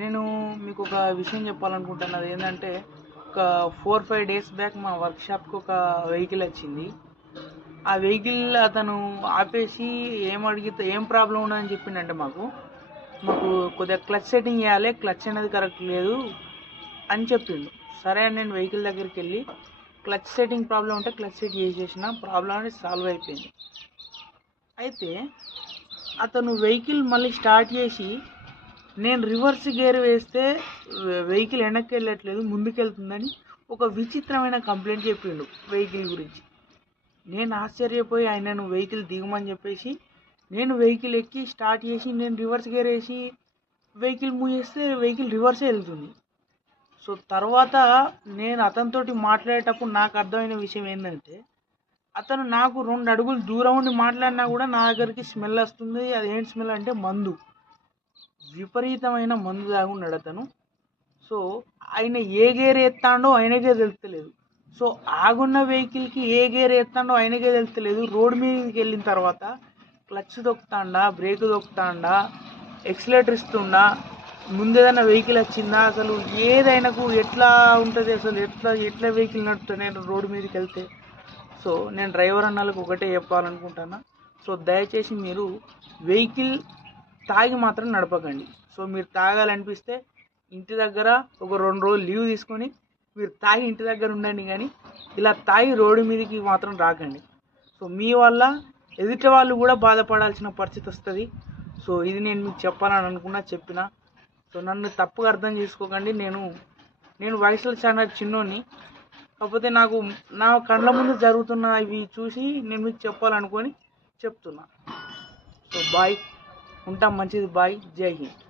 నేను మీకు ఒక విషయం చెప్పాలనుకుంటున్నది ఏంటంటే, ఒక 4-5 డేస్ బ్యాక్ మా వర్క్షాప్కి ఒక వెహికల్ వచ్చింది. ఆ వెహికల్ అతను ఆపేసి ఏం ప్రాబ్లం ఉన్నదని చెప్పిండంటే మాకు కొద్దిగా క్లచ్ సెట్టింగ్ చేయాలి, క్లచ్ అనేది కరెక్ట్ లేదు అని చెప్పిండు. సరే అని నేను వెహికల్ దగ్గరికి వెళ్ళి క్లచ్ సెట్టింగ్ ప్రాబ్లం ఉంటే క్లచ్ సెట్ చేసేసిన, ప్రాబ్లం అనేది సాల్వ్ అయిపోయింది. అయితే అతను వెహికల్ మళ్ళీ స్టార్ట్ చేసి నేను రివర్స్ గేర్ వేస్తే వెహికల్ వెనక్కి వెళ్ళట్లేదు ముందుకు వెళ్తుందని ఒక విచిత్రమైన కంప్లైంట్ చెప్పిండు వెహికల్ గురించి. నేను ఆశ్చర్యపోయి ఆయనను వెహికల్ దిగమని చెప్పేసి నేను వెహికల్ ఎక్కి స్టార్ట్ చేసి నేను రివర్స్ గేర్ వేసి వెహికల్ మూవ్ చేస్తే వెహికల్ రివర్సే వెళ్తుంది. సో తర్వాత నేను అతనితోటి మాట్లాడేటప్పుడు నాకు అర్థమైన విషయం ఏంటంటే, అతను నాకు 2 అడుగులు దూరం ఉండి మాట్లాడినా కూడా నా దగ్గరికి స్మెల్ వస్తుంది. అది ఏంటి స్మెల్ అంటే మందు, విపరీతమైన మందు తాగున్నాడు అతను. సో ఆయన ఏ గేర్ ఎత్తాడో ఆయనకే తెలుస్తలేదు. సో ఆగున్న వెహికల్కి ఏ గేర్ ఎత్తాడో ఆయనకే తెలుస్తలేదు. రోడ్ మీదకి వెళ్ళిన తర్వాత క్లచ్ దొక్కుతాడా, బ్రేక్ దొక్కుతాడా, ఎక్సిలేటర్ ఇస్తుండా, ముందేదైనా వెహికల్ వచ్చిందా, అసలు ఏదైనాకు ఎట్లా ఉంటుంది, అసలు ఎట్లా వెహికల్ నడుపుతా నేను రోడ్డు మీదకి వెళ్తే. సో నేను డ్రైవర్ అన్నలకు ఒకటే చెప్పాలనుకుంటున్నా, సో దయచేసి మీరు వెహికల్ తాగి మాత్రం నడపకండి. సో మీరు తాగాలనిపిస్తే ఇంటి దగ్గర ఒక 2 రోజులు లీవ్ తీసుకొని మీరు తాగి ఇంటి దగ్గర ఉండండి, కానీ ఇలా తాగి రోడ్డు మీదకి మాత్రం రాకండి. సో మీ వల్ల ఎదుటి వాళ్ళు కూడా బాధపడాల్సిన పరిస్థితి వస్తుంది. సో ఇది నేను మీకు చెప్పాలని అనుకున్నా, చెప్పిన. సో నన్ను తప్పుగా అర్థం చేసుకోకండి. నేను వయసులో చాలా చిన్నోని, కాకపోతే నా కళ్ళ ముందు జరుగుతున్న ఇవి చూసి నేను మీకు చెప్పాలనుకొని చెప్తున్నా. సో బాయ్, ఉంటాం, మంచిది, బాయ్, జై హింద్.